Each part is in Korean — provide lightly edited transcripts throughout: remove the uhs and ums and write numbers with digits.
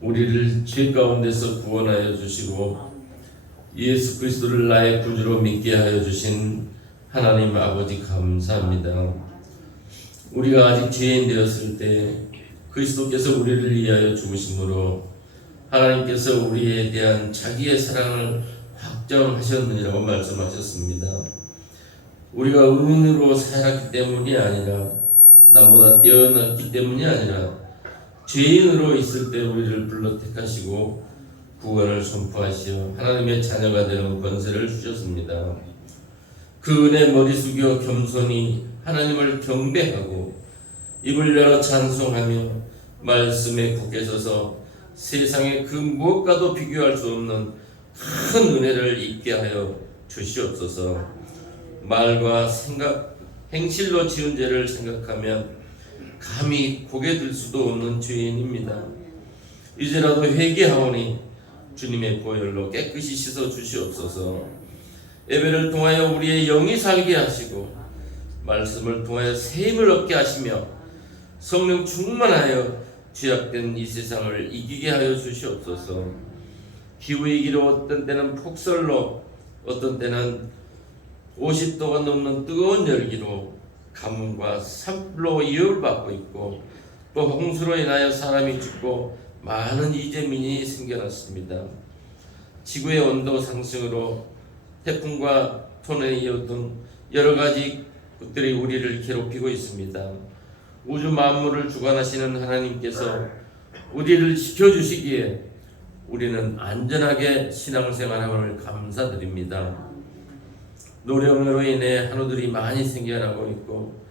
우리를 죄 가운데서 구원하여 주시고 예수 그리스도를 나의 구주로 믿게 하여 주신 하나님 아버지 감사합니다. 우리가 아직 죄인 되었을 때 그리스도께서 우리를 위하여 죽으심으로 하나님께서 우리에 대한 자기의 사랑을 확정하셨느니라고 말씀하셨습니다. 우리가 의인으로 살았기 때문이 아니라 남보다 뛰어났기 때문이 아니라 죄인으로 있을 때 우리를 불러 택하시고 구원을 선포하시어 하나님의 자녀가 되는 권세를 주셨습니다. 그 은혜 머리 숙여 겸손히 하나님을 경배하고 입을 열어 찬송하며 말씀에 굳게 서서 세상의 그 무엇과도 비교할 수 없는 큰 은혜를 잊게 하여 주시옵소서. 말과 생각, 행실로 지은 죄를 생각하면 감히 고개 들 수도 없는 죄인입니다. 이제라도 회개하오니 주님의 보혈로 깨끗이 씻어 주시옵소서. 예배를 통하여 우리의 영이 살게 하시고 말씀을 통하여 새 힘을 얻게 하시며 성령 충만하여 죄악된 이 세상을 이기게 하여 주시옵소서. 기후위기로 어떤 때는 폭설로 어떤 때는 50도가 넘는 뜨거운 열기로 가뭄과 산불로 위협을 받고 있고 또 홍수로 인하여 사람이 죽고 많은 이재민이 생겨났습니다. 지구의 온도 상승으로 태풍과 토네이도 등 여러 가지 것들이 우리를 괴롭히고 있습니다. 우주 만물을 주관하시는 하나님께서 우리를 지켜주시기에 우리는 안전하게 신앙생활함을 감사드립니다. 노령으로 인해 한우들이 많이 생겨나고 있고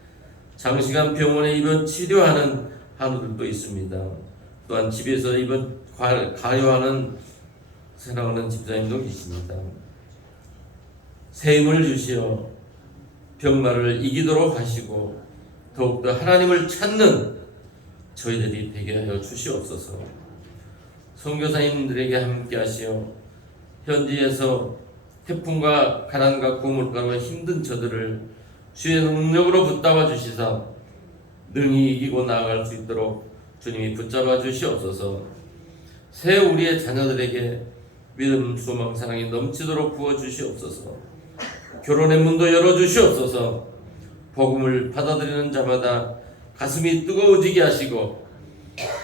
장시간 병원에 입원 치료하는 한우들도 있습니다. 또한 집에서 입원 가요하는 생활하는 집사님도 계십니다. 새 힘을 주시어 병마를 이기도록 하시고 더욱더 하나님을 찾는 저희들이 되게 하여 주시옵소서. 선교사님들에게 함께 하시어 현지에서 태풍과 가난과 고물가로 힘든 저들을 주의 능력으로 붙잡아 주시사 능히 이기고 나아갈 수 있도록 주님이 붙잡아 주시옵소서. 새 우리의 자녀들에게 믿음, 소망, 사랑이 넘치도록 부어 주시옵소서. 결혼의 문도 열어 주시옵소서. 복음을 받아들이는 자마다 가슴이 뜨거워지게 하시고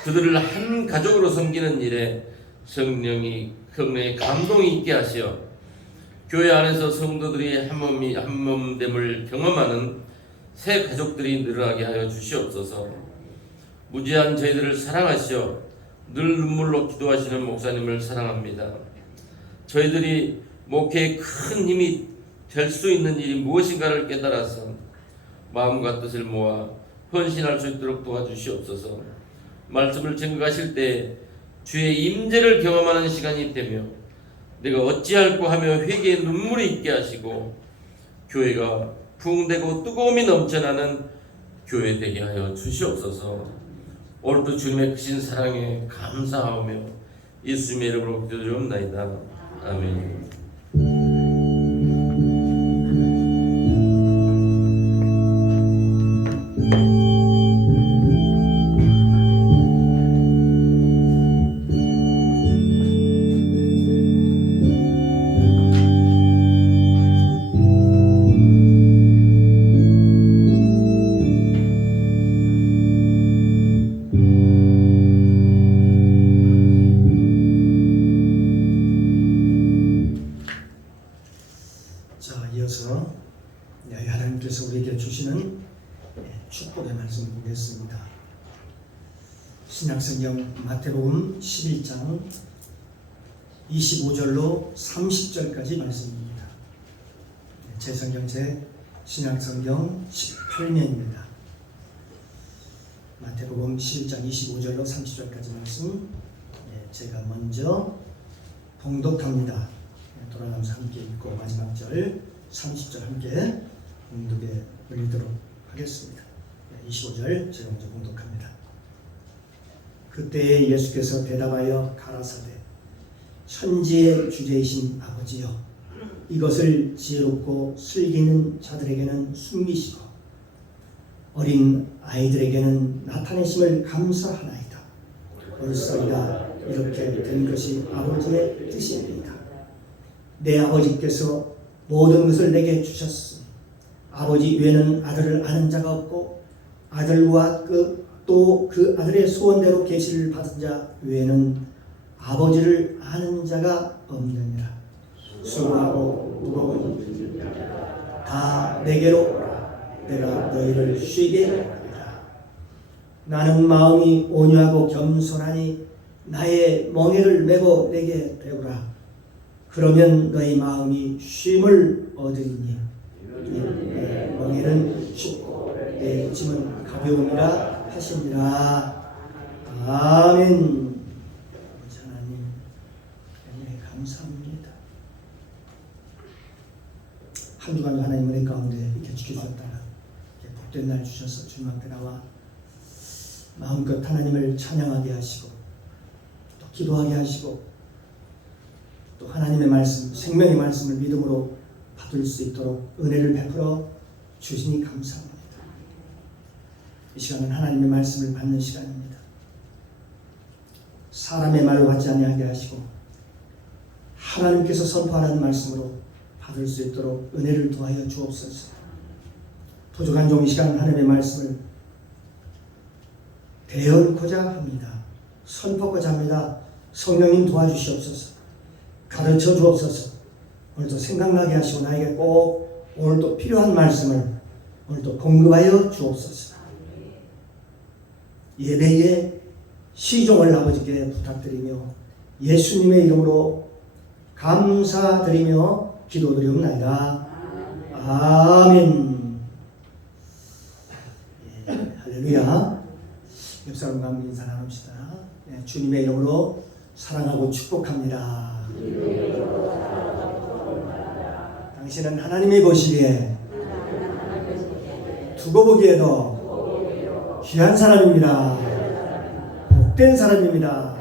그들을 한 가족으로 섬기는 일에 성령의 감동이 있게 하시어 교회 안에서 성도들이 한몸됨을 경험하는 새 가족들이 늘어나게 하여 주시옵소서. 무지한 저희들을 사랑하시어 늘 눈물로 기도하시는 목사님을 사랑합니다. 저희들이 목회에 큰 힘이 될 수 있는 일이 무엇인가를 깨달아서 마음과 뜻을 모아 헌신할 수 있도록 도와주시옵소서. 말씀을 증거하실 때 주의 임재를 경험하는 시간이 되며 내가 어찌할꼬 하며 회개의 눈물이 있게 하시고 교회가 부흥되고 뜨거움이 넘쳐나는 교회 되게 하여 주시옵소서. 오늘도 주님의 크신 사랑에 감사하며 예수님의 이름으로 기도드리옵나이다. 아멘. 이어서 하나님께서 우리에게 주시는 축복의 말씀을 보겠습니다. 신약성경 마태복음 11장 25절로 30절까지 말씀입니다. 제 성경 제 신약성경 18면입니다. 마태복음 11장 25절로 30절까지 말씀 제가 먼저 봉독합니다. 돌아가면서 함께 읽고 마지막 절 30절 함께 봉독에 올리도록 하겠습니다. 25절 제가 먼저 봉독합니다. 그때에 예수께서 대답하여 가라사대 천지의 주제이신 아버지여 이것을 지혜롭고 슬기는 자들에게는 숨기시고 어린 아이들에게는 나타내심을 감사하나이다. 올소이다. 이렇게 된 것이 아버지의 뜻입니다. 내 아버지께서 모든 것을 내게 주셨으니 아버지 외에는 아들을 아는 자가 없고 아들과 또 그 아들의 소원대로 계시를 받은 자 외에는 아버지를 아는 자가 없느니라. 수고하고 무거운 다 내게로 오라. 내가 너희를 쉬게 하리라. 나는 마음이 온유하고 겸손하니 나의 멍에를 메고 내게 배우라. 그러면 너희 마음이 쉼을 얻으리니 내 멍에는 쉽고 내 짐은 가벼움이라 하시니라. 아멘. 아버지 하나님, 은혜 감사합니다. 한 주간도 하나님 은혜 가운데 이렇게 지켜주셨다가 복된 날 주셔서 주님 앞에 나와 마음껏 하나님을 찬양하게 하시고 또 기도하게 하시고 또 하나님의 말씀, 생명의 말씀을 믿음으로 받을 수 있도록 은혜를 베풀어 주시니 감사합니다. 이 시간은 하나님의 말씀을 받는 시간입니다. 사람의 말로 받지 아니하게 하시고 하나님께서 선포하는 말씀으로 받을 수 있도록 은혜를 도하여 주옵소서. 부족한 종 이 시간 하나님의 말씀을 대언고자 합니다. 선포하고자 합니다. 성령님 도와주시옵소서. 가르쳐 주옵소서. 오늘도 생각나게 하시고 나에게 꼭 오늘도 필요한 말씀을 오늘도 공급하여 주옵소서. 예배의 시종을 아버지께 부탁드리며 예수님의 이름으로 감사드리며 기도드리옵나이다. 아멘. 할렐루야. 옆 사람과 한번 인사 나눕시다. 주님의 이름으로 사랑하고 축복합니다. 당신은 하나님이 보시기에 두고 보기에도 귀한 사람입니다. 복된 사람입니다.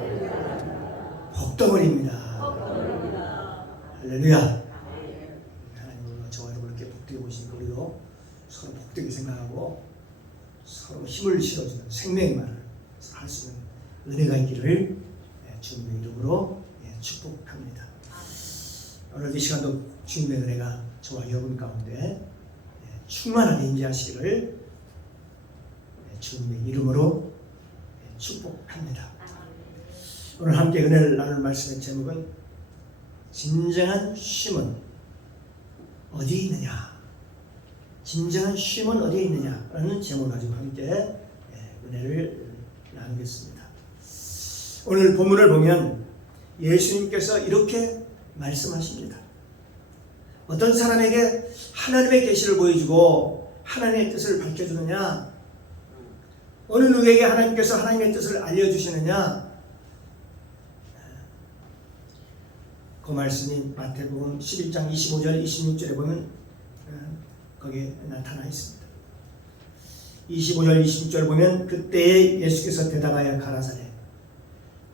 복덩어리입니다. 할렐루야. 하나님으로 저와 여러분을 이렇게 복되게 보시니 우리도 서로 복되게 생각하고 서로 힘을 실어주는 생명의 말을 할 수 있는 은혜가 있기를 주님의 이름으로 축복합니다. 오늘 이 시간도 주님의 은혜가 저와 여러분 가운데 충만하게 임재하시기를 주님의 이름으로 축복합니다. 오늘 함께 은혜를 나눌 말씀의 제목은 진정한 쉼은 어디에 있느냐? 진정한 쉼은 어디에 있느냐? 라는 제목을 가지고 함께 은혜를 나누겠습니다. 오늘 본문을 보면 예수님께서 이렇게 말씀하십니다. 어떤 사람에게 하나님의 계시를 보여주고 하나님의 뜻을 밝혀주느냐? 어느 누구에게 하나님께서 하나님의 뜻을 알려주시느냐? 그 말씀이 마태복음 11장 25절 26절에 보면 거기에 나타나 있습니다. 25절 26절 보면 그때에 예수께서 대답하여 가라사대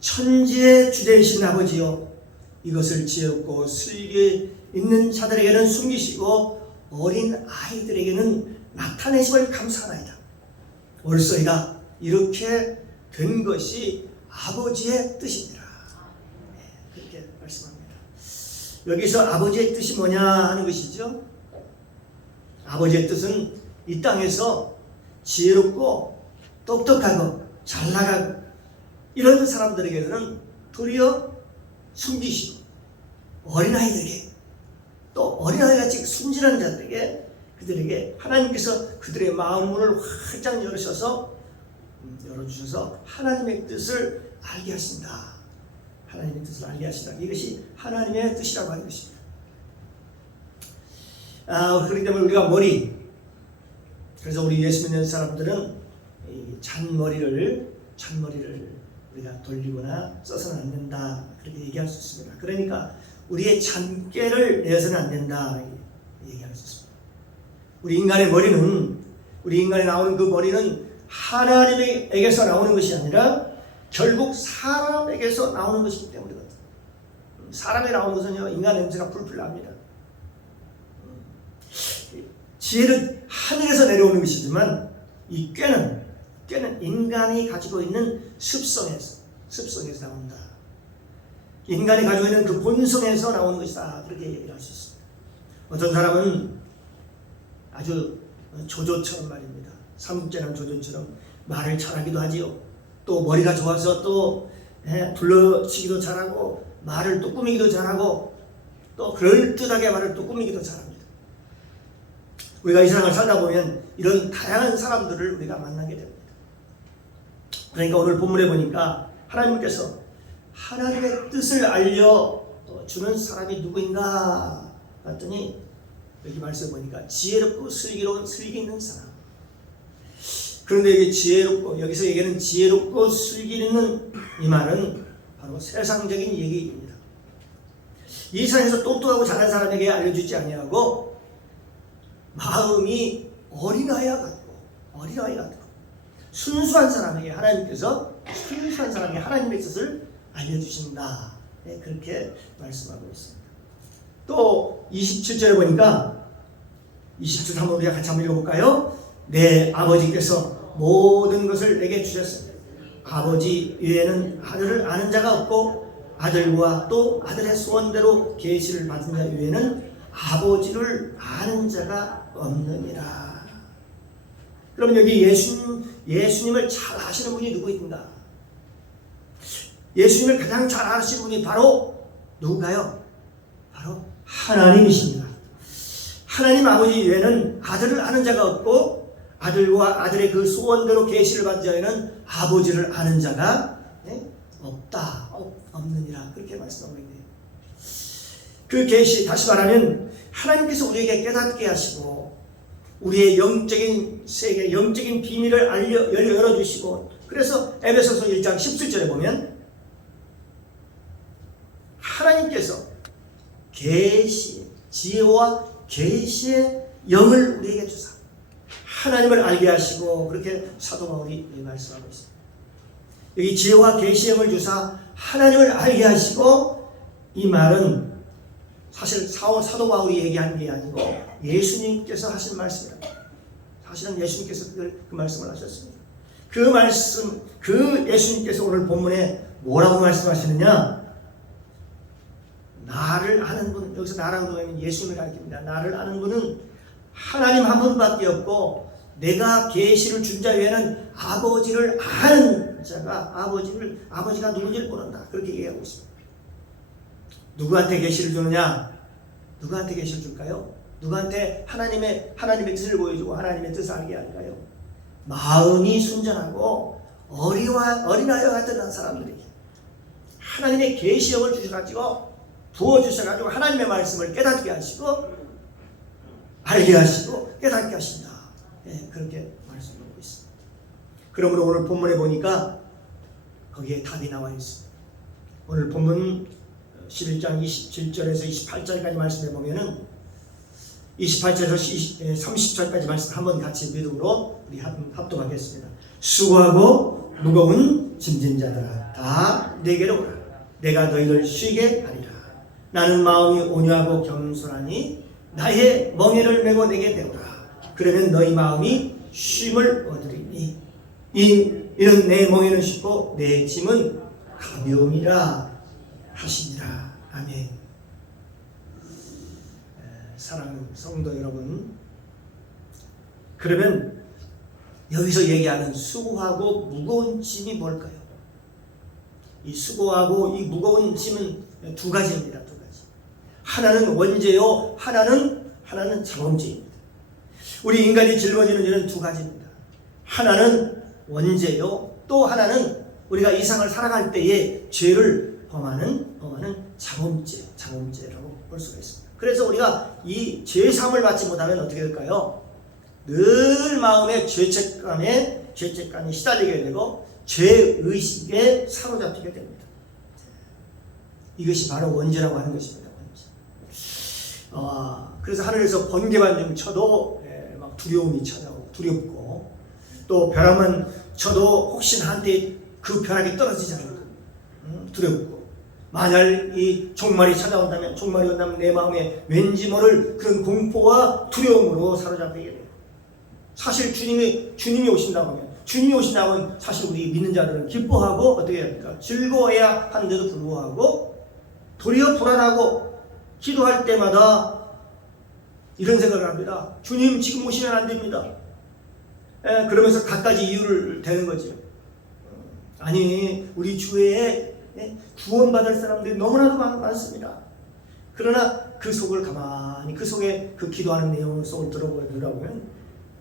천지의 주되이신 아버지여 이것을 지혜롭고 슬기 있는 자들에게는 숨기시고 어린 아이들에게는 나타내심을 감사하나이다. 옳소이다. 이렇게 된 것이 아버지의 뜻이니라. 그렇게 말씀합니다. 여기서 아버지의 뜻이 뭐냐 하는 것이죠. 아버지의 뜻은 이 땅에서 지혜롭고 똑똑하고 잘나가고 이런 사람들에게는 도리어 숨기시고 어린아이들에게 또 어린아이같이 순진한 자들에게 그들에게 하나님께서 그들의 마음문을 활짝 열으셔서 열어주셔서 하나님의 뜻을 알게 하신다. 하나님의 뜻을 알게 하신다. 이것이 하나님의 뜻이라고 하는 것입니다. 그렇기 때문에 우리가 머리, 그래서 우리 예수 믿는 사람들은 이 잔머리를 우리가 돌리거나 써서는 안 된다. 그렇게 얘기할 수 있습니다. 그러니까 우리의 잔꾀를 내서는 안 된다. 얘기할 수 있습니다. 우리 인간의 머리는, 우리 인간에 나오는 그 머리는 하나님에게서 나오는 것이 아니라 결국 사람에게서 나오는 것이기 때문이거든요. 사람에 나오는 것은요, 인간 냄새가 풀풀 납니다. 지혜는 하늘에서 내려오는 것이지만 이 꾀는 인간이 가지고 있는 습성에서 나온다. 인간이 가지고 있는 그 본성에서 나오는 것이다. 그렇게 얘기를 할 수 있습니다. 어떤 사람은 아주 조조처럼 말입니다. 삼국제랑 조조처럼 말을 잘하기도 하지요. 또 머리가 좋아서 또 둘러치기도 잘하고 말을 또 꾸미기도 잘하고 또 그럴듯하게 말을 또 꾸미기도 잘합니다. 우리가 이 세상을 살다 보면 이런 다양한 사람들을 우리가 만나게 됩니다. 그러니까 오늘 본문에 보니까 하나님께서 하나님의 뜻을 알려주는 사람이 누구인가 봤더니 여기 말씀 보니까 지혜롭고 슬기로운 슬기 있는 사람. 그런데 이게 지혜롭고, 여기서 얘기하는 지혜롭고 슬기 있는 이 말은 바로 세상적인 얘기입니다. 이 세상에서 똑똑하고 잘난 사람에게 알려주지 아니하고 마음이 어린아이 같고 순수한 사람에게 하나님의 뜻을 알려주신다. 네, 그렇게 말씀하고 있습니다. 또 27절에 보니까 27절 한번 우리가 같이 한번 읽어볼까요? 내 아버지께서 모든 것을 내게 주셨습니다. 아버지 외에는 아들을 아는 자가 없고 아들과 또 아들의 소원대로 계시를 받은 자 외에는 아버지를 아는 자가 없느니라. 그러면 여기 예수님을 잘 아시는 분이 누구인가? 예수님을 가장 잘 아시는 분이 바로 누군가요? 바로 하나님이십니다. 하나님 아버지 외에는 아들을 아는 자가 없고 아들과 아들의 그 소원대로 계시를 받은 자에는 아버지를 아는 자가 없느니라. 그렇게 말씀하고 있네요. 그 계시, 다시 말하면 하나님께서 우리에게 깨닫게 하시고 우리의 영적인 세계, 영적인 비밀을 열어주시고, 그래서 에베소서 1장 17절에 보면 하나님께서 지혜와 계시의 영을 우리에게 주사 하나님을 알게 하시고, 그렇게 사도 바울이 말씀하고 있습니다. 여기 지혜와 계시의 영을 주사 하나님을 알게 하시고, 이 말은 사실 사도 바울이 얘기한 게 아니고 예수님께서 하신 말씀입니다. 사실은 예수님께서 그 말씀을 하셨습니다. 그 예수님께서 오늘 본문에 뭐라고 말씀하시느냐? 나를 아는 분, 여기서 나라고 하면 예수님을 가리킵니다. 나를 아는 분은 하나님 한 분밖에 없고 내가 계시를 준 자 외에는 아버지를 아는 자가 아버지가 누군지를 모른다. 그렇게 얘기하고 있습니다. 누구한테 계시를 주느냐? 누구한테 계시를 줄까요? 누구한테 하나님의 뜻을 보여주고 하나님의 뜻을 알게 할까요? 마음이 순전하고 어린아이와 같은 사람들에게 하나님의 계시형을 주셔가지고 부어주셔가지고 하나님의 말씀을 깨닫게 하시고 알게 하시고 깨닫게 하신다. 네, 그렇게 말씀하고 있습니다. 그러므로 오늘 본문에 보니까 거기에 답이 나와 있습니다. 오늘 본문 11장 27절에서 28절까지 말씀해 보면은 28절에서 30절까지 말씀 한번 같이 믿음으로 우리 합독하겠습니다. 수고하고 무거운 짐진 자들아 다 내게로 오라. 내가 너희를 쉬게 하리라. 나는 마음이 온유하고 겸손하니 나의 멍에를 메고 내게 배우라. 그러면 너희 마음이 쉼을 얻으리니 이는 내 멍에는 쉽고 내 짐은 가벼움이라 하시니라. 아멘. 사랑하는 성도 여러분, 그러면 여기서 얘기하는 수고하고 무거운 짐이 뭘까요? 이 수고하고 이 무거운 짐은 두 가지입니다. 두 가지. 하나는 원죄요, 하나는 자범죄입니다. 우리 인간이 짊어지는 죄는 두 가지입니다. 하나는 원죄요, 또 하나는 우리가 이 세상을 살아갈 때에 죄를 범하는 자범죄라고 볼 수가 있습니다. 그래서 우리가 이 죄사함을 받지 못하면 어떻게 될까요? 늘 마음의 죄책감이 시달리게 되고 죄의식에 사로잡히게 됩니다. 이것이 바로 원죄라고 하는 것입니다. 그래서 하늘에서 번개만 좀 쳐도 막 두려움이 찾아오고 두렵고, 또 벼락만 쳐도 혹시 나한테 그 벼락이 떨어지지 않을까 두렵고, 만약 이 종말이 온다면 내 마음에 왠지 모를 그런 공포와 두려움으로 사로잡히게 돼요. 사실 주님이 오신다고 하면 사실 우리 믿는 자들은 기뻐하고 어떻게 해야 합니까? 즐거워해야 하는데도 불구하고 도리어 불안하고 기도할 때마다 이런 생각을 합니다. 주님 지금 오시면 안 됩니다. 그러면서 갖가지 이유를 대는 거죠. 아니 우리 주위에 구원받을 사람들이 너무나도 많습니다. 그러나 그 속을 가만히 그 속에 그 기도하는 내용 속을 들어보면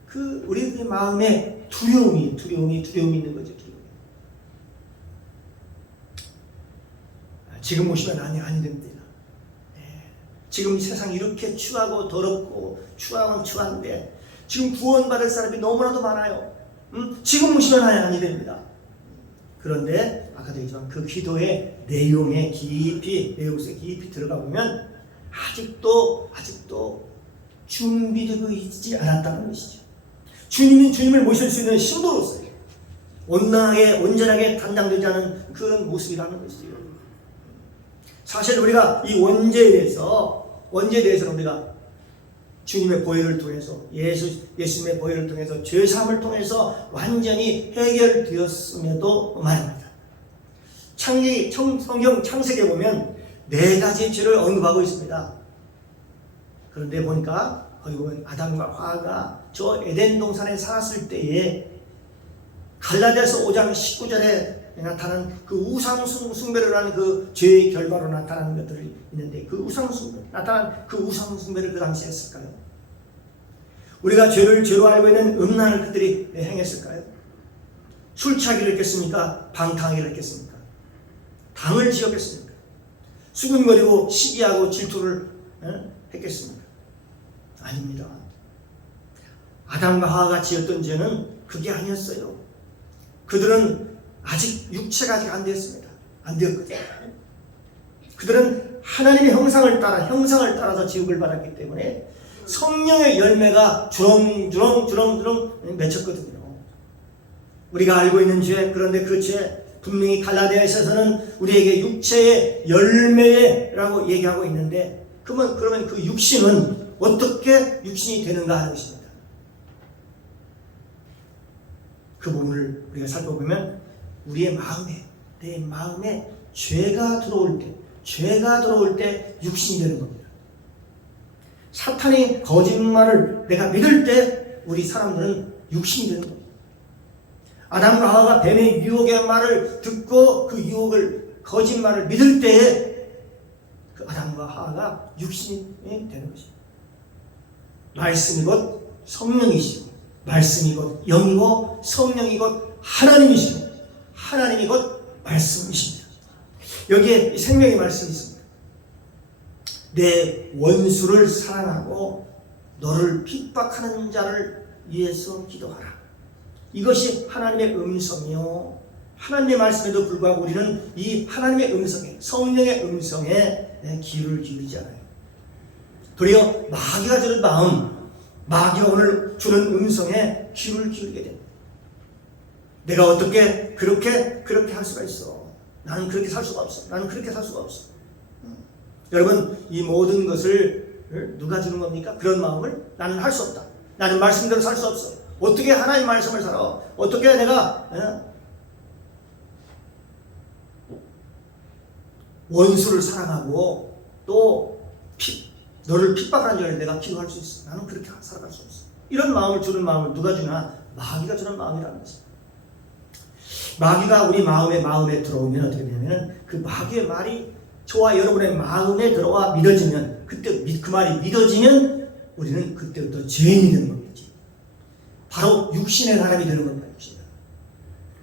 그 우리의 마음에 두려움이 있는 거죠. 지금 오시면 아니 됩니다. 지금 세상이 이렇게 추하고 더럽고 추한데 지금 구원받을 사람이 너무나도 많아요. 지금 오시면 아니 됩니다. 그런데 아까도 얘기했지만 그 기도의 내용에 깊이 들어가 보면 아직도 준비되고 있지 않았다는 것이죠. 주님을 모실 수 있는 신도로서요. 온전하게 단장되지 않은 그런 모습이라는 것이죠. 사실 우리가 이 원죄에 대해서 우리가 주님의 보혈을 통해서 예수님의 보혈을 통해서 죄사함을 통해서 완전히 해결되었음에도 말입니다. 성경 창세기에 보면 4가지 죄를 언급하고 있습니다. 그런데 보니까 거기 보면 아담과 하와가 저 에덴 동산에 살았을 때에 갈라디아서 5장 19절에 나타난 그 우상 숭배를 하는 그 죄의 결과로 나타나는 것들이 있는데 나타난 그 우상 숭배를 그 당시에 했을까요? 우리가 죄로 알고 있는 음란을 그들이 행했을까요? 술 취하기를 했겠습니까? 방탕하기를 했겠습니까? 당을 지었겠습니까? 수군거리고 시기하고 질투를 했겠습니까? 아닙니다. 아담과 하와가 지었던 죄는 그게 아니었어요. 그들은 아직 육체가 아직 안 되었습니다. 안 되었거든요. 그들은 하나님의 형상을 따라서 지옥을 받았기 때문에 성령의 열매가 주렁주렁 맺혔거든요. 우리가 알고 있는 죄, 그런데 그 죄 분명히 갈라디아서는 우리에게 육체의 열매라고 얘기하고 있는데 그러면 그 육신은 어떻게 육신이 되는가 하는 것입니다. 그 부분을 우리가 살펴보면 우리의 내 마음에 죄가 들어올 때 육신이 되는 겁니다. 사탄이 거짓말을 내가 믿을 때 우리 사람들은 육신이 되는 겁니다. 아담과 하와가 뱀의 유혹의 말을 듣고 그 거짓말을 믿을 때에 그 아담과 하와가 육신이 되는 것입니다. 말씀이 곧 성령이시고 말씀이 곧 영이고 성령이 곧 하나님이시고 하나님이 곧 말씀이십니다. 여기에 생명의 말씀이 있습니다. 내 원수를 사랑하고 너를 핍박하는 자를 위해서 기도하라. 이것이 하나님의 음성이요. 하나님의 말씀에도 불구하고 우리는 이 하나님의 음성에, 성령의 음성에 귀를 기울이지 않아요. 도리어 마귀가 주는 마귀가 오늘 주는 음성에 귀를 기울이게 됩니다. 내가 어떻게 그렇게 할 수가 있어? 나는 그렇게 살 수가 없어. 여러분, 이 모든 것을 누가 주는 겁니까? 그런 마음을 나는 할 수 없다. 나는 말씀대로 살 수 없어. 어떻게 하나님 말씀을 살아? 어떻게 내가 원수를 사랑하고 또 너를 핍박하는 자를 내가 기도할 수 있어? 나는 그렇게 살아갈 수 없어. 이런 마음을 주는 마음을 누가 주나? 마귀가 주는 마음이라는 것입니다. 마귀가 우리 마음에 들어오면 어떻게 되냐면 그 마귀의 말이 저와 여러분의 마음에 들어와 믿어지면 그때 그 말이 믿어지면 우리는 그때부터 죄인이 되는 겁니다. 바로 육신의 사람이 되는 겁니다.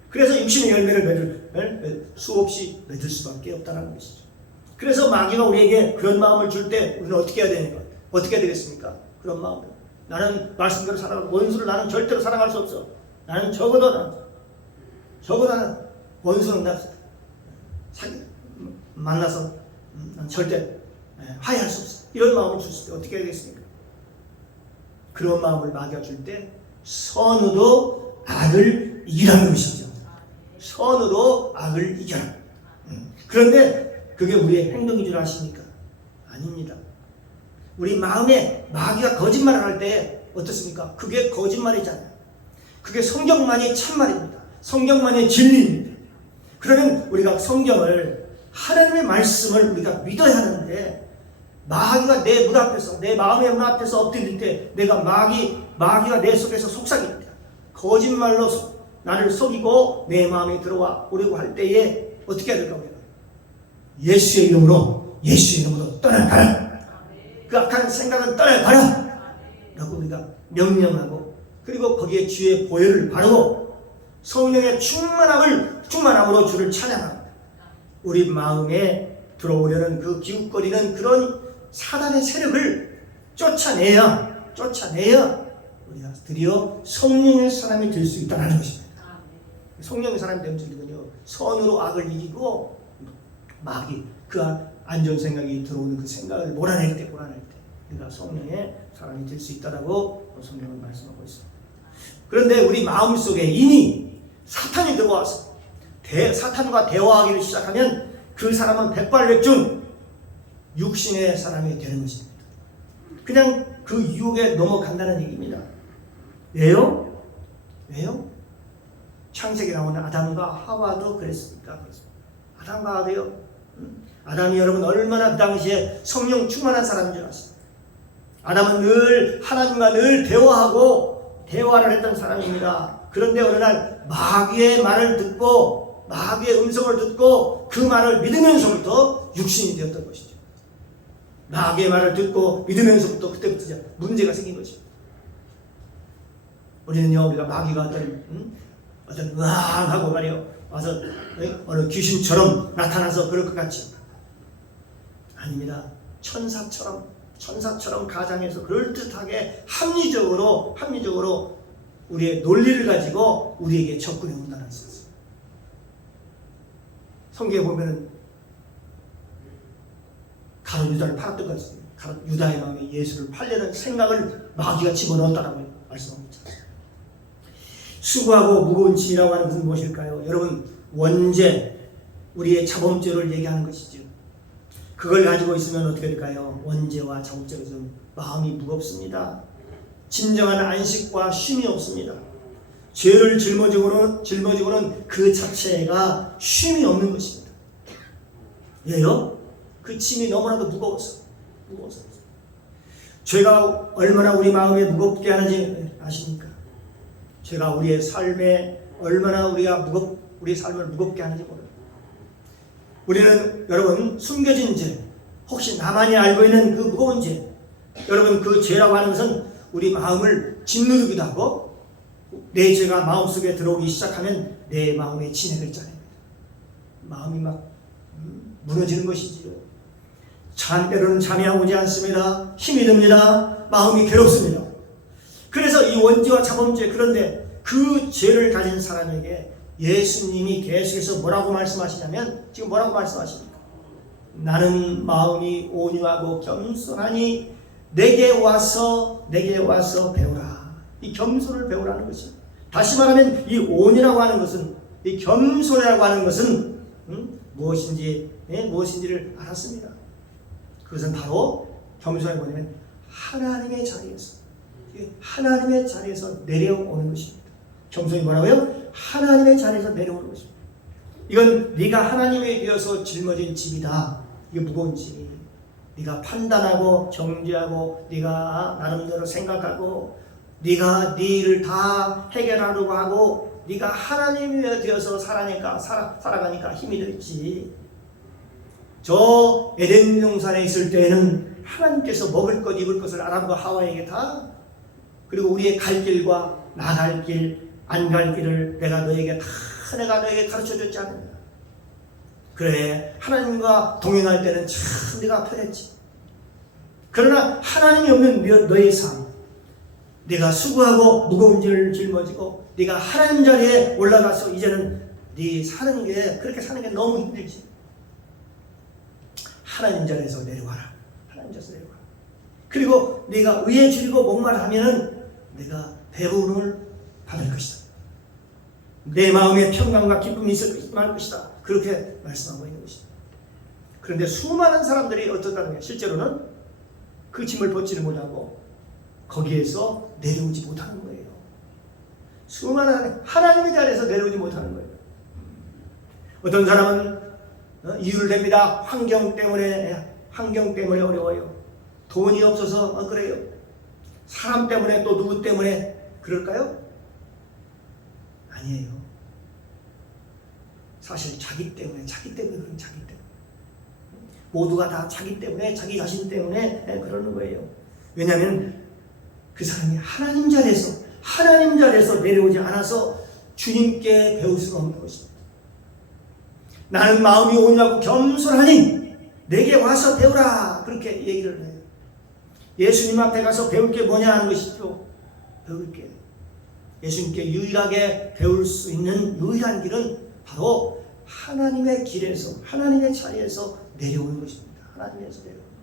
그래서 육신의 열매를 수없이 맺을 수밖에 없다는 것이죠. 그래서 마귀가 우리에게 그런 마음을 줄 때 우리는 어떻게 해야 되는가? 어떻게 해야 되겠습니까? 그런 마음. 나는 말씀대로 살아가고 원수를 나는 절대로 사랑할 수 없어. 나는 적어도 원수는 나 만나서 난 절대 화해할 수 없어. 이런 마음을 줄 때 어떻게 해야 되겠습니까? 그런 마음을 마귀가 줄 때 선으로 악을 이기라는 것이죠. 선으로 악을 이겨라. 그런데 그게 우리의 행동인 줄 아십니까? 아닙니다. 우리 마음에 마귀가 거짓말을 할 때 어떻습니까? 그게 거짓말이잖아요. 그게 성경만이 참말입니다. 성경만이 진리입니다. 그러면 우리가 성경을 하나님의 말씀을 우리가 믿어야 하는데 마귀가 내 문 앞에서, 내 마음의 문 앞에서 엎드릴 때 내가 마귀가 내 속에서 속삭입니다. 거짓말로 나를 속이고 내 마음에 들어와 오려고 할 때에 어떻게 해야 될까? 예수의 이름으로 떠나가라. 그 악한 생각은 떠나가라 라고 우리가 명령하고, 그리고 거기에 주의 보혈을 바르고 성령의 충만함으로 주를 찬양합니다. 우리 마음에 들어오려는 그 기웃거리는 그런 사단의 세력을 쫓아내야 우리가 드디어 성령의 사람이 될 수 있다는 것입니다. 성령의 사람이 되면 선으로 악을 이기고 마귀, 그 안전 생각이 들어오는 그 생각을 몰아낼 때 우리가 성령의 사람이 될 수 있다라고 성령은 말씀하고 있습니다. 그런데 우리 마음속에 이미 사탄이 들어와서 사탄과 대화하기를 시작하면 그 사람은 백발백중 육신의 사람이 되는 것입니다. 그냥 그 유혹에 넘어간다는 얘기입니다. 왜요? 창세기 나오는 아담과 하와도 그랬습니까? 아담과 하와도요. 아담이 여러분 얼마나 그 당시에 성령 충만한 사람인 줄 아십니까? 아담은 늘 하나님과 늘 대화를 했던 사람입니다. 그런데 어느 날 마귀의 말을 듣고 마귀의 음성을 듣고 그 말을 믿으면서부터 육신이 되었던 것이죠. 마귀의 말을 듣고 믿으면서부터 그때부터 문제가 생긴 것입니다. 우리가 마귀가 어떤 으앙하고 말이요 와서 어느 귀신처럼 나타나서 그럴 것 같죠? 아닙니다. 천사처럼 가장해서 그럴듯하게 합리적으로 우리의 논리를 가지고 우리에게 접근해 온다는 것이죠. 성경에 보면은 가룟 유다를 팔았던 것 같습니다. 가룟 유다의 마음에 예수를 팔려는 생각을 마귀가 집어넣었다라고 말씀합니다. 수고하고 무거운 짐이라고 하는 것은 무엇일까요? 여러분, 원죄, 우리의 자범죄를 얘기하는 것이죠. 그걸 가지고 있으면 어떻게 될까요? 원죄와 자범죄는 마음이 무겁습니다. 진정한 안식과 쉼이 없습니다. 죄를 짊어지고는 그 자체가 쉼이 없는 것입니다. 왜요? 그 짐이 너무나도 무거워서. 죄가 얼마나 우리 마음에 무겁게 하는지 아십니까? 죄가 우리의 삶에 얼마나 우리 삶을 무겁게 하는지 모릅니다. 우리는 여러분 숨겨진 죄, 혹시 나만이 알고 있는 그 무거운 죄, 여러분 그 죄라고 하는 것은 우리 마음을 짓누르기도 하고 내 죄가 마음속에 들어오기 시작하면 내 마음에 진액을 짜냅니다. 마음이 막 무너지는 것이지요. 때로는 잠이 오지 않습니다. 힘이 듭니다. 마음이 괴롭습니다. 그래서 이 원죄와 자범죄, 그런데 그 죄를 가진 사람에게 예수님이 계속해서 뭐라고 말씀하시냐면, 지금 뭐라고 말씀하십니까? 나는 마음이 온유하고 겸손하니 내게 와서 배우라. 이 겸손을 배우라는 것입니다. 다시 말하면 이 온유라고 하는 것은, 이 겸손이라고 하는 것은 무엇인지를 알았습니다. 그것은 바로 겸손이 뭐냐면 하나님의 자리에서 내려오는 것입니다. 겸손이 뭐라고요? 하나님의 자리에서 내려오는 것입니다. 이건 네가 하나님에 비해서 짊어진 짐이다. 이게 무거운 짐이. 네가 판단하고 정죄하고 네가 나름대로 생각하고 네가 네 일을 다 해결하려고 하고 네가 하나님에 되어서 살아가니까 힘이 들지. 저 에덴 동산에 있을 때에는 하나님께서 먹을 것 입을 것을 아담과 하와에게 다, 그리고 우리의 갈 길과 나갈 길, 안 갈 길을 내가 너에게 가르쳐줬지 않느냐. 그래, 하나님과 동행할 때는 참 네가 편했지. 그러나 하나님이 없는 너의 삶, 네가 수고하고 무거운 짐을 짊어지고 네가 하나님 자리에 올라가서 이제는 네 사는 게, 그렇게 사는 게 너무 힘들지. 하나님 자리에서 내려와라. 그리고 네가 의에 줄이고 목말하면은 내가 배부름을 받을 것이다. 내 마음에 평강과 기쁨이 있을 것이다. 그렇게 말씀하고 있는 것입니다. 그런데 수많은 사람들이 어떻다는 거예요? 실제로는 그 짐을 벗지를 못하고 거기에서 내려오지 못하는 거예요. 수많은 하나님의 자리에서 내려오지 못하는 거예요. 어떤 사람은 이유를 댑니다. 환경 때문에 어려워요. 돈이 없어서 그래요. 사람 때문에, 또 누구 때문에 그럴까요? 아니에요. 사실 자기 때문에 그런 자기 때문에. 모두가 다 자기 때문에, 자기 자신 때문에 그러는 거예요. 왜냐하면 그 사람이 하나님 자리에서 내려오지 않아서 주님께 배울 수가 없는 것입니다. 나는 마음이 온유하고 겸손하니 내게 와서 배우라, 그렇게 얘기를 해요. 예수님 앞에 가서 배울 게 뭐냐 하는 것이죠. 배울 게, 예수님께 유일하게 배울 수 있는 유일한 길은 바로 하나님의 길에서, 하나님의 자리에서 내려오는 것입니다. 하나님에서 내려오는 것.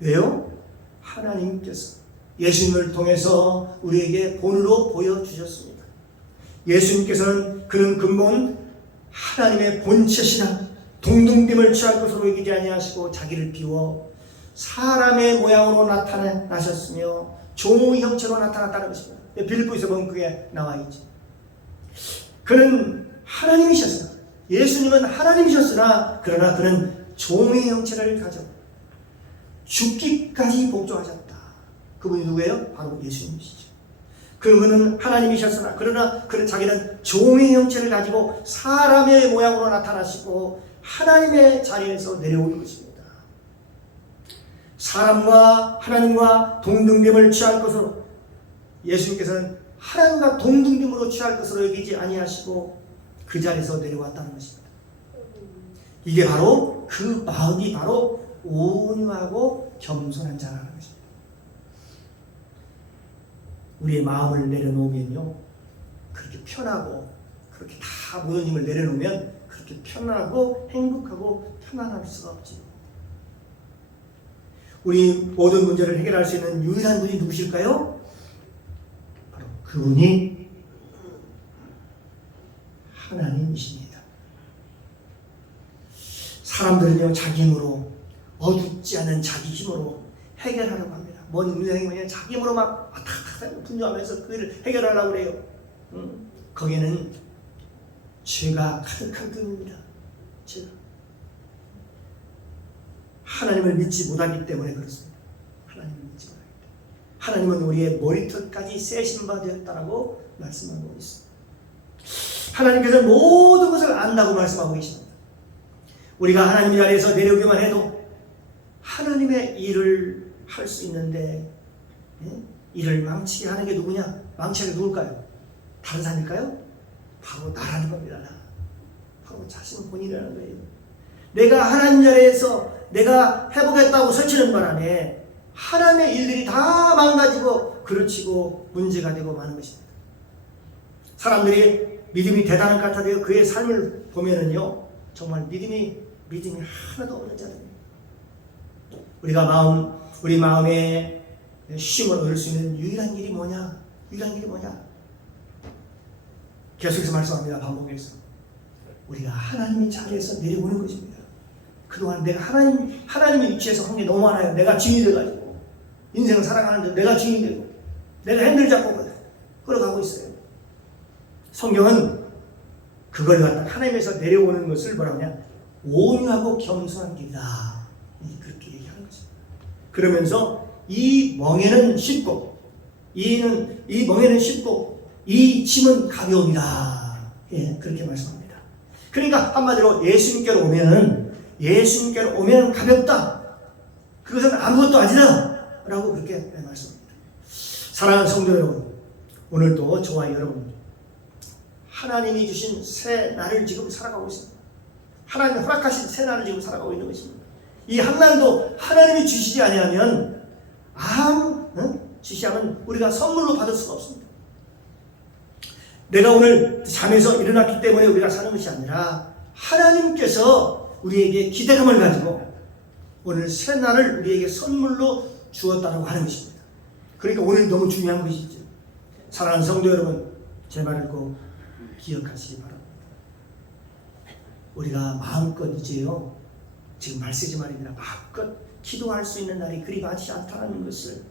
왜요? 하나님께서 예수님을 통해서 우리에게 본으로 보여주셨습니다. 예수님께서는 그는 근본 하나님의 본체시나 동등됨을 취할 것으로 여기지 아니하시고 자기를 비워 사람의 모양으로 나타나셨으며 종의 형체로 나타났다는 것입니다. 빌립보에서 보면 그게 나와 있죠. 그는 하나님이셨으나, 예수님은 하나님이셨으나 그러나 그는 종의 형체를 가져 죽기까지 복종하셨다. 그분이 누구예요? 바로 예수님이시죠. 그분은 하나님이셨으나 그러나 자기는 종의 형체를 가지고 사람의 모양으로 나타나시고 하나님의 자리에서 내려오는 것입니다. 사람과 하나님과 동등됨을 취할 것으로, 예수님께서는 하나님과 동등됨으로 취할 것으로 여기지 아니하시고 그 자리에서 내려왔다는 것입니다. 이게 바로 그 마음이 바로 온유하고 겸손한 자라는 것입니다. 우리의 마음을 내려놓으면요, 그렇게 편하고, 그렇게 다 모든 힘을 내려놓으면 그렇게 편하고 행복하고 편안할 수가 없지요. 우리 모든 문제를 해결할 수 있는 유일한 분이 누구실까요? 바로 그분이 하나님이십니다. 사람들은요, 자기 힘으로, 어둡지 않은 자기 힘으로 해결하려고 합니다. 뭔 문제가 생기면 자기 힘으로 막 분주하면서 그걸 해결하려고 그래요. 거기에는 죄가 가득한 분입니다. 죄가. 하나님을 믿지 못하기 때문에 그렇습니다. 하나님을 믿지 못하기 때문에. 하나님은 우리의 머리털까지 세신 바 되었다라고 말씀하고 있습니다. 하나님께서 모든 것을 안다고 말씀하고 계십니다. 우리가 하나님 자리에서 내려오기만 해도 하나님의 일을 할 수 있는데, 일을 망치게 하는 게 누구냐? 망치게 누굴까요? 다른 사람일까요? 바로 나라는 겁니다. 바로 자신 본인이라는 거예요. 내가 하나님 자리에서 내가 해보겠다고 설치는 바람에 하나님의 일들이 다 망가지고 그르치고 문제가 되고 마는 것입니다. 사람들이 믿음이 대단한 것 같아도 그의 삶을 보면은요, 정말 믿음이 하나도 없는 자들입니다. 우리 마음에 쉼을 얻을 수 있는 유일한 길이 뭐냐? 계속해서 말씀합니다. 반복해서. 우리가 하나님의 자리에서 내려오는 것입니다. 그동안 내가 하나님의 위치에서 한 게 너무 많아요. 내가 주인이 돼가지고 인생을 살아가는데 내가 주인이 되고 내가 핸들 잡고 걸어가고 있어요. 성경은 그걸 갖다 하나님에서 내려오는 것을 뭐라고 하냐? 온유하고 겸손한 길이다. 그렇게 얘기하는 것입니다. 그러면서 이 멍에는 쉽고 이 짐은 가벼움이다. 그렇게 말씀합니다. 그러니까 한마디로 예수님께로 오면 가볍다. 그것은 아무것도 아니다. 라고 그렇게 말씀합니다. 사랑하는 성도 여러분, 오늘도 저와 여러분, 하나님이 주신 새 날을 지금 살아가고 있습니다. 하나님이 허락하신 새 날을 지금 살아가고 있는 것입니다. 이 한 날도 하나님이 주시지 아니하면 주시하면 우리가 선물로 받을 수가 없습니다. 내가 오늘 잠에서 일어났기 때문에 우리가 사는 것이 아니라 하나님께서 우리에게 기대감을 가지고 오늘 새 날을 우리에게 선물로 주었다고 하는 것입니다. 그러니까 오늘 너무 중요한 것이죠. 사랑하는 성도 여러분, 제 말을 꼭 기억하시기 바랍니다. 우리가 마음껏 이제요, 지금 말씀이 말입니다. 마음껏 기도할 수 있는 날이 그리 많지 않다는 것을,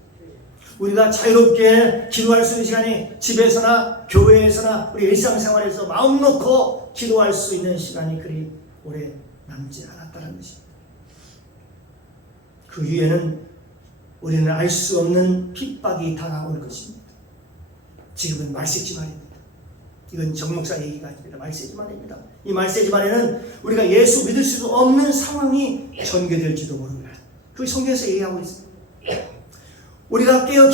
우리가 자유롭게 기도할 수 있는 시간이 집에서나 교회에서나 우리 일상생활에서 마음 놓고 기도할 수 있는 시간이 그리 오래 남지 않았다는 것입니다. 그 위에는 우리는 알 수 없는 핍박이 다가올 것입니다. 지금은 말세지만입니다. 이건 정목사 얘기가 아닙니다. 말세지만입니다. 이 말세지만에는 우리가 예수 믿을 수도 없는 상황이 전개될지도 모릅니다. 그게 성경에서 얘기하고 있습니다. 우리가 깨어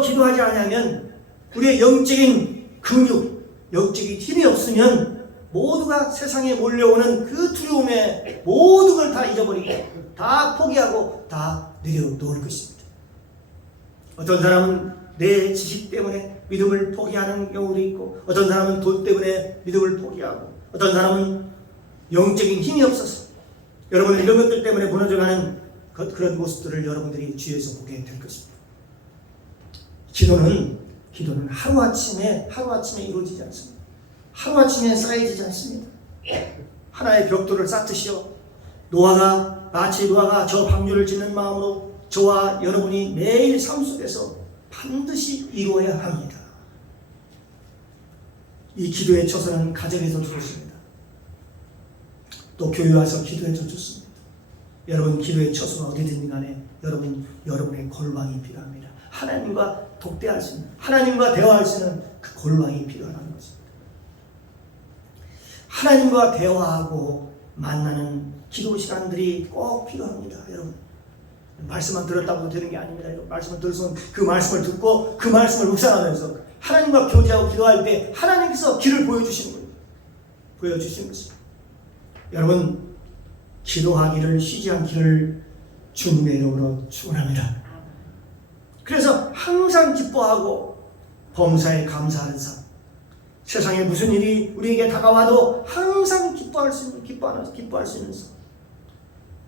기도하지 않으면 우리의 영적인 근육, 영적인 힘이 없으면 모두가 세상에 몰려오는 그 두려움에 모든 걸 다 잊어버리고 다 포기하고 다 내려놓을 것입니다. 어떤 사람은 내 지식 때문에 믿음을 포기하는 경우도 있고, 어떤 사람은 돈 때문에 믿음을 포기하고, 어떤 사람은 영적인 힘이 없어서, 여러분 이런 것들 때문에 무너져가는 그런 모습들을 여러분들이 주위에서 보게 될 것입니다. 기도는 하루아침에 이루어지지 않습니다. 하루아침에 쌓여지지 않습니다. 하나의 벽돌을 쌓듯이요, 마치 노아가 저 방주를 짓는 마음으로 저와 여러분이 매일 삶 속에서 반드시 이루어야 합니다. 이 기도의 처소는 가정에서 좋습니다. 또 교회 와서 기도해도 좋습니다. 여러분 기도의 처소가 어디든지 간에 여러분의 골방이 필요합니다. 하나님과 독대할 수 있는, 하나님과 대화할 수 있는 그 골방이 필요하다는 것입니다. 하나님과 대화하고 만나는 기도 시간들이 꼭 필요합니다. 여러분 말씀만 들었다고 되는 게 아닙니다. 말씀을 들어서 그 말씀을 듣고 그 말씀을 묵상하면서 하나님과 교제하고 기도할 때 하나님께서 길을 보여주시는 거예요. 보여주시는 것입니다. 여러분 기도하기를 쉬지 않기를 주님의 이름으로 축원합니다. 그래서 항상 기뻐하고 범사에 감사하는 삶, 세상에 무슨 일이 우리에게 다가와도 항상 기뻐할 수 있는 삶,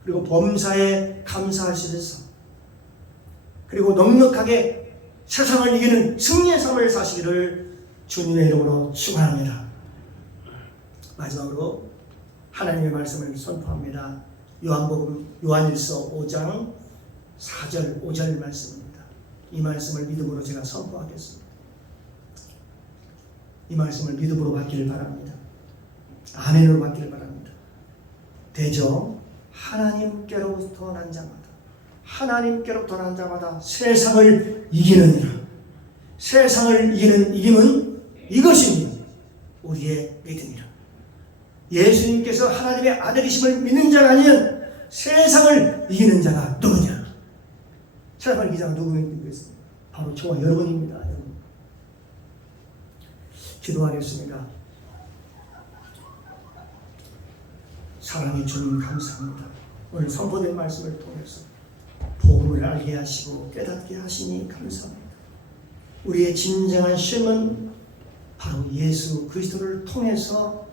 그리고 범사에 감사할 수 있는 삶, 그리고 넉넉하게 세상을 이기는 승리의 삶을 사시기를 주님의 이름으로 축원합니다. 마지막으로 하나님의 말씀을 선포합니다. 요한일서 5장 4절 5절 말씀입니다. 이 말씀을 믿음으로 제가 선포하겠습니다. 이 말씀을 믿음으로 받기를 바랍니다. 아멘으로 받기를 바랍니다. 대저 하나님께로부터 난 자마다 세상을 이기느니라. 세상을 이기는 이김은 이것입니다. 우리의 믿음이라. 예수님께서 하나님의 아들이심을 믿는 자가 아니면 세상을 이기는 자가 누구냐? 세상을 이기는 자가 누구겠습니까? 바로 저와 여러분입니다. 여러분. 기도하겠습니다. 사랑의 주님 감사합니다. 오늘 선포된 말씀을 통해서 복음을 알게 하시고 깨닫게 하시니 감사합니다. 우리의 진정한 쉼은 바로 예수 그리스도를 통해서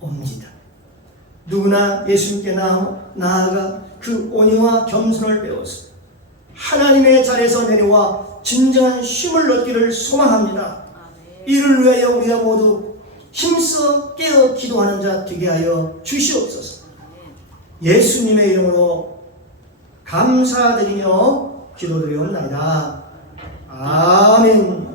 옵니다. 누구나 예수님께 나아가 그 온유와 겸손을 배워서 하나님의 자리에서 내려와 진정한 쉼을 얻기를 소망합니다. 이를 위하여 우리가 모두 힘써 깨어 기도하는 자 되게 하여 주시옵소서. 예수님의 이름으로 감사드리며 기도드리옵나이다. 아멘.